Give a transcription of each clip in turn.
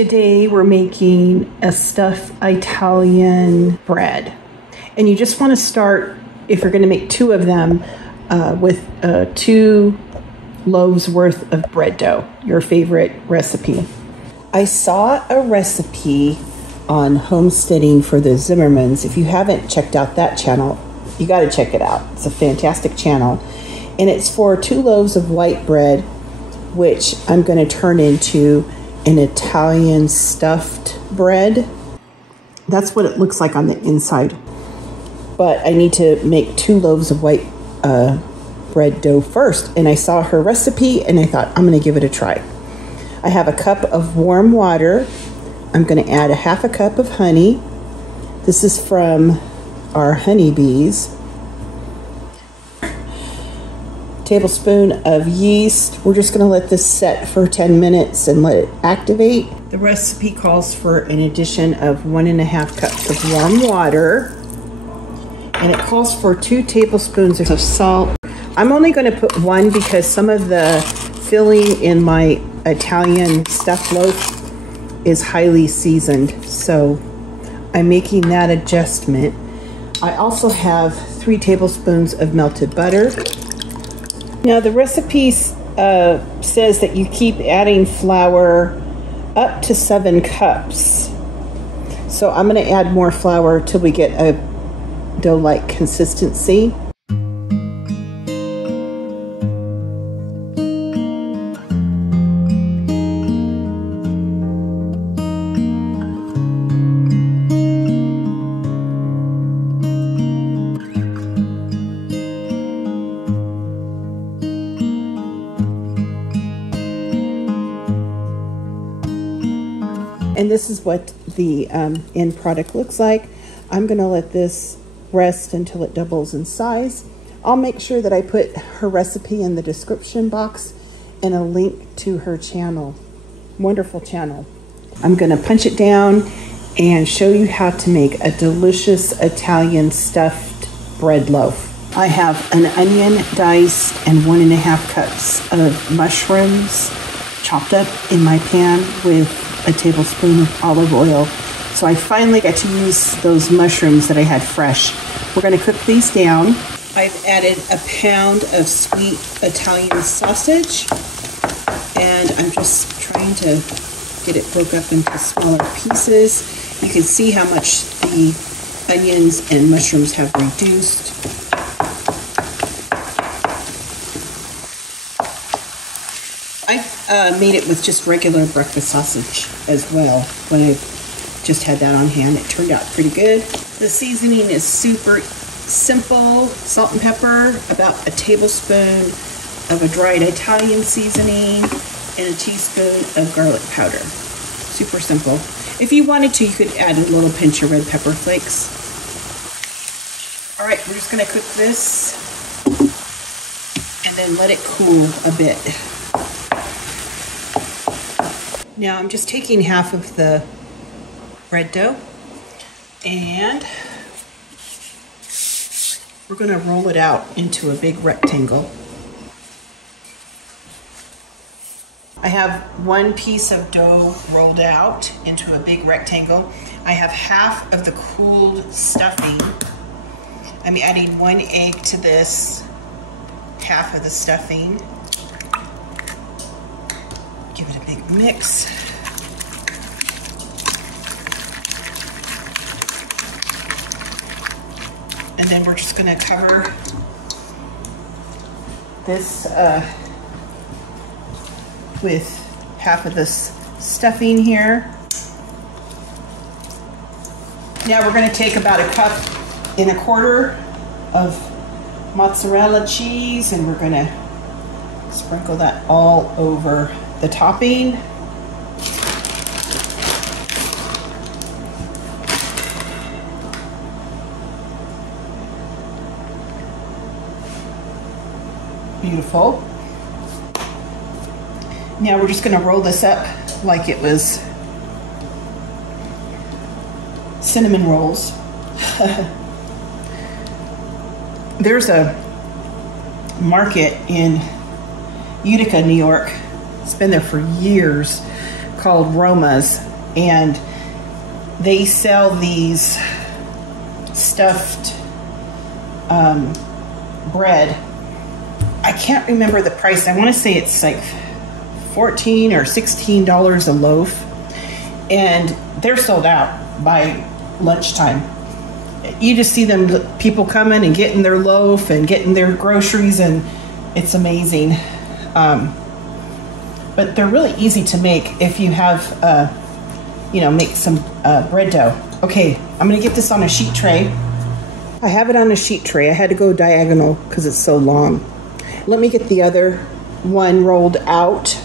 Today we're making a stuffed Italian bread. And you just want to start, if you're going to make 2 of them, with 2 loaves worth of bread dough, your favorite recipe. I saw a recipe on homesteading for the Zimmermans. If you haven't checked out that channel, you got to check it out. It's a fantastic channel. And it's for 2 loaves of white bread, which I'm going to turn into an Italian stuffed bread. That's what it looks like on the inside. But I need to make 2 loaves of white bread dough first. And I saw her recipe and I thought, I'm going to give it a try. I have a cup of warm water. I'm going to add a half a cup of honey. This is from our honeybees. Tablespoon of yeast. We're just going to let this set for 10 minutes and let it activate. The recipe calls for an addition of 1.5 cups of warm water, and it calls for 2 tablespoons of salt. I'm only going to put 1 because some of the filling in my Italian stuffed loaf is highly seasoned, so I'm making that adjustment. I also have 3 tablespoons of melted butter. Now the recipe says that you keep adding flour up to 7 cups. So I'm going to add more flour till we get a dough-like consistency. And this is what the end product looks like. I'm going to let this rest until it doubles in size. I'll make sure that I put her recipe in the description box and a link to her channel. Wonderful channel. I'm going to punch it down and show you how to make a delicious Italian stuffed bread loaf. I have an onion diced and 1.5 cups of mushrooms chopped up in my pan with a tablespoon of olive oil. So I finally got to use those mushrooms that I had fresh. We're going to cook these down. I've added a pound of sweet Italian sausage, and I'm just trying to get it broke up into smaller pieces. You can see how much the onions and mushrooms have reduced. I made it with just regular breakfast sausage as well. When I just had that on hand, it turned out pretty good. The seasoning is super simple. Salt and pepper, about a tablespoon of a dried Italian seasoning, and a teaspoon of garlic powder. Super simple. If you wanted to, you could add a little pinch of red pepper flakes. All right, we're just gonna cook this and then let it cool a bit. Now I'm just taking half of the bread dough and we're going to roll it out into a big rectangle. I have 1 piece of dough rolled out into a big rectangle. I have half of the cooled stuffing. I'm adding 1 egg to this, half of the stuffing. Give it a big mix. And then we're just going to cover this with half of this stuffing here. Now we're going to take about 1.25 cups of mozzarella cheese, and we're going to sprinkle that all over the topping. Beautiful. Now we're just going to roll this up like it was cinnamon rolls. There's a market in Utica, New York. It's been there for years, called Roma's, and they sell these stuffed bread. I can't remember the price. I want to say it's like $14 or $16 a loaf, and they're sold out by lunchtime. You just see them, people coming and getting their loaf and getting their groceries, and it's amazing. But they're really easy to make if you have, make some bread dough. Okay, I'm gonna get this on a sheet tray. I have it on a sheet tray. I had to go diagonal because it's so long. Let me get the other one rolled out.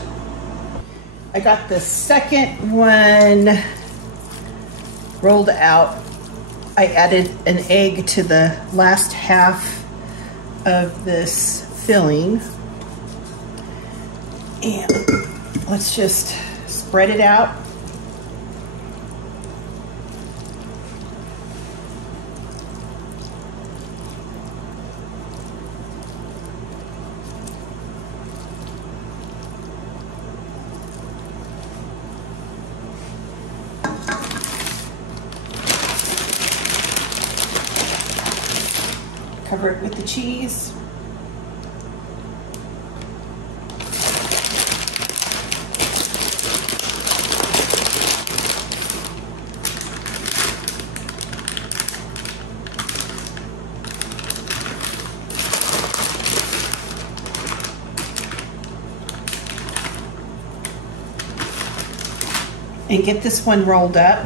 I got the second one rolled out. I added an egg to the last half of this filling. And let's just spread it out. Cover it with the cheese. And get this one rolled up.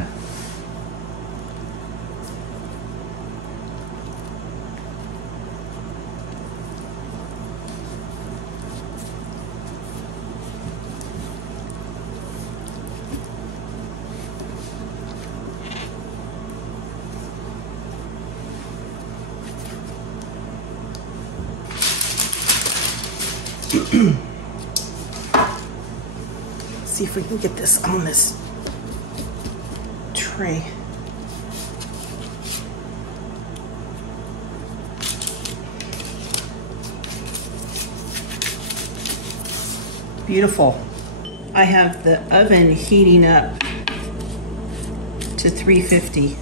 See if we can get this on this tray. Beautiful. I have the oven heating up to 350,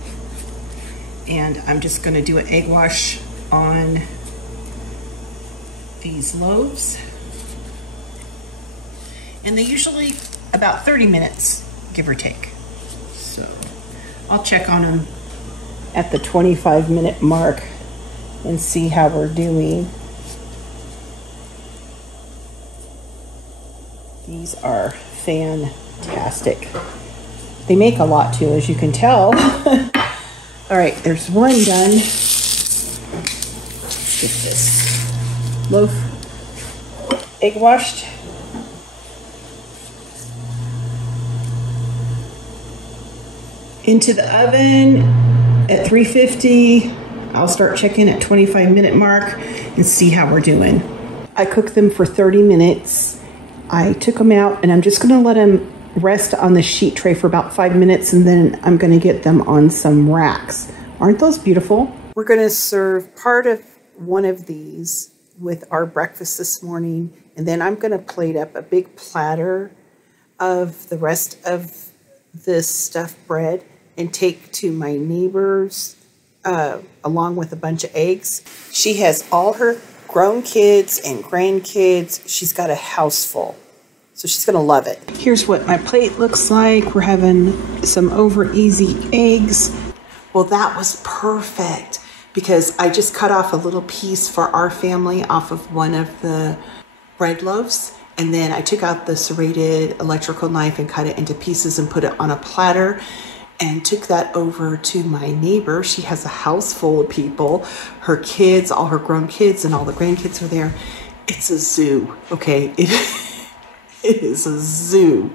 and I'm just going to do an egg wash on these loaves. And they usually about 30 minutes, give or take. So I'll check on them at the 25-minute mark and see how we're doing. These are fantastic. They make a lot too, as you can tell. All right, there's one done. Get this loaf egg washed. Into the oven at 350. I'll start checking at 25-minute mark and see how we're doing. I cooked them for 30 minutes. I took them out, and I'm just gonna let them rest on the sheet tray for about 5 minutes, and then I'm gonna get them on some racks. Aren't those beautiful? We're gonna serve part of one of these with our breakfast this morning, and then I'm gonna plate up a big platter of the rest of this stuffed bread and take to my neighbor's along with a bunch of eggs. She has all her grown kids and grandkids. She's got a house full, so she's gonna love it. Here's what my plate looks like. We're having some over easy eggs. Well, that was perfect because I just cut off a little piece for our family off of one of the bread loaves. And then I took out the serrated electrical knife and cut it into pieces and put it on a platter and took that over to my neighbor. She has a house full of people. Her kids, all her grown kids and all the grandkids are there. It's a zoo, okay? It is a zoo.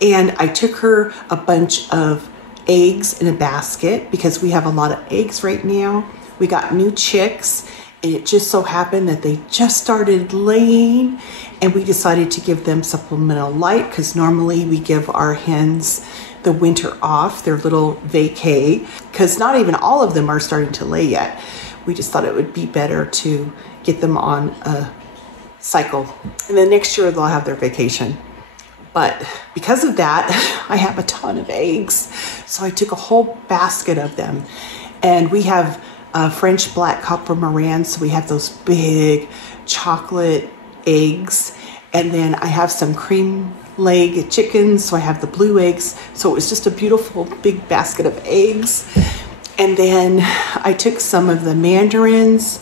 And I took her a bunch of eggs in a basket because we have a lot of eggs right now. We got new chicks, and it just so happened that they just started laying, and we decided to give them supplemental light because normally we give our hens the winter off, their little vacay, because not even all of them are starting to lay yet. We just thought it would be better to get them on a cycle, and then next year they'll have their vacation. But because of that, I have a ton of eggs. So I took a whole basket of them. And we have French black copper Morans, so we have those big chocolate eggs. And then I have some cream leg chickens, so I have the blue eggs. So it was just a beautiful big basket of eggs. And then I took some of the mandarins,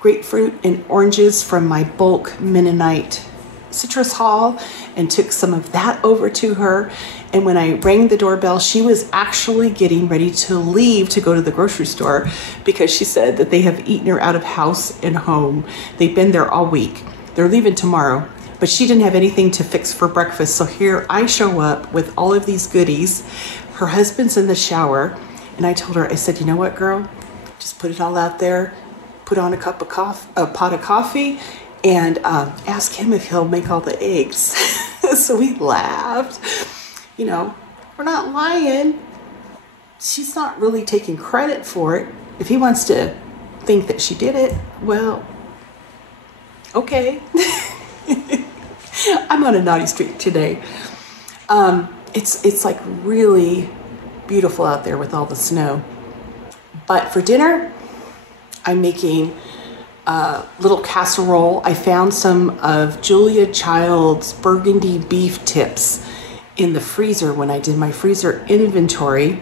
grapefruit, and oranges from my bulk Mennonite citrus haul and took some of that over to her. And when I rang the doorbell, she was actually getting ready to leave to go to the grocery store because she said that they have eaten her out of house and home. They've been there all week. They're leaving tomorrow, but she didn't have anything to fix for breakfast. So here I show up with all of these goodies. Her husband's in the shower, and I told her, I said, you know what, girl, just put it all out there, put on a pot of coffee, and ask him if he'll make all the eggs. So we laughed. You know, we're not lying. She's not really taking credit for it. If he wants to think that she did it, well, okay. I'm on a naughty streak today. It's like really beautiful out there with all the snow. But for dinner, I'm making a little casserole. I found some of Julia Child's burgundy beef tips in the freezer when I did my freezer inventory.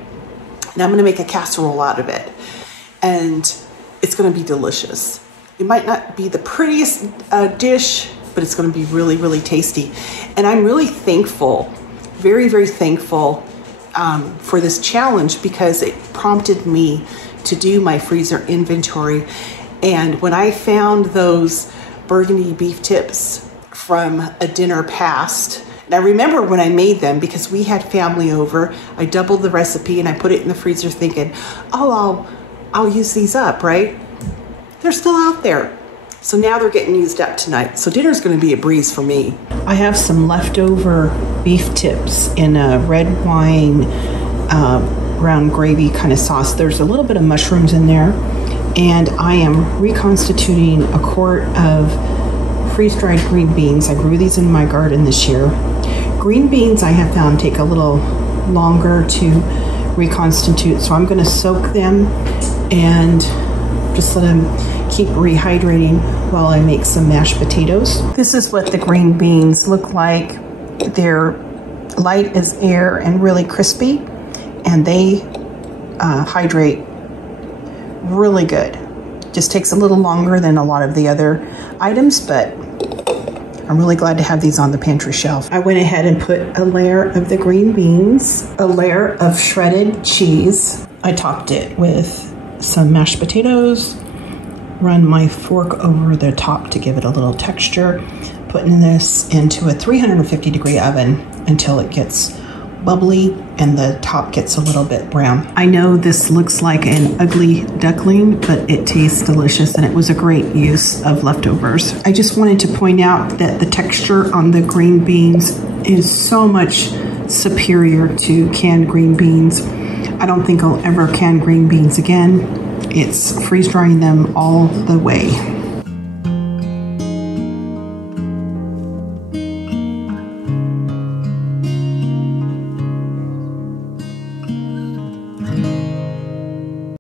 And I'm gonna make a casserole out of it. And it's gonna be delicious. It might not be the prettiest dish, but it's gonna be really, really tasty. And I'm really thankful, very, very thankful for this challenge because it prompted me to do my freezer inventory. And when I found those burgundy beef tips from a dinner past, and I remember when I made them because we had family over, I doubled the recipe and I put it in the freezer thinking, oh, I'll use these up, right? They're still out there. So now they're getting used up tonight. So dinner's gonna be a breeze for me. I have some leftover beef tips in a red wine brown gravy kind of sauce. There's a little bit of mushrooms in there. And I am reconstituting a quart of freeze-dried green beans. I grew these in my garden this year. Green beans I have found take a little longer to reconstitute, so I'm gonna soak them and just let them keep rehydrating while I make some mashed potatoes. This is what the green beans look like. They're light as air and really crispy, and they hydrate really good. Just takes a little longer than a lot of the other items, but I'm really glad to have these on the pantry shelf. I went ahead and put a layer of the green beans, a layer of shredded cheese. I topped it with some mashed potatoes, run my fork over the top to give it a little texture, putting this into a 350-degree oven until it gets bubbly and the top gets a little bit brown. I know this looks like an ugly duckling, but it tastes delicious and it was a great use of leftovers. I just wanted to point out that the texture on the green beans is so much superior to canned green beans. I don't think I'll ever can green beans again. It's freeze drying them all the way.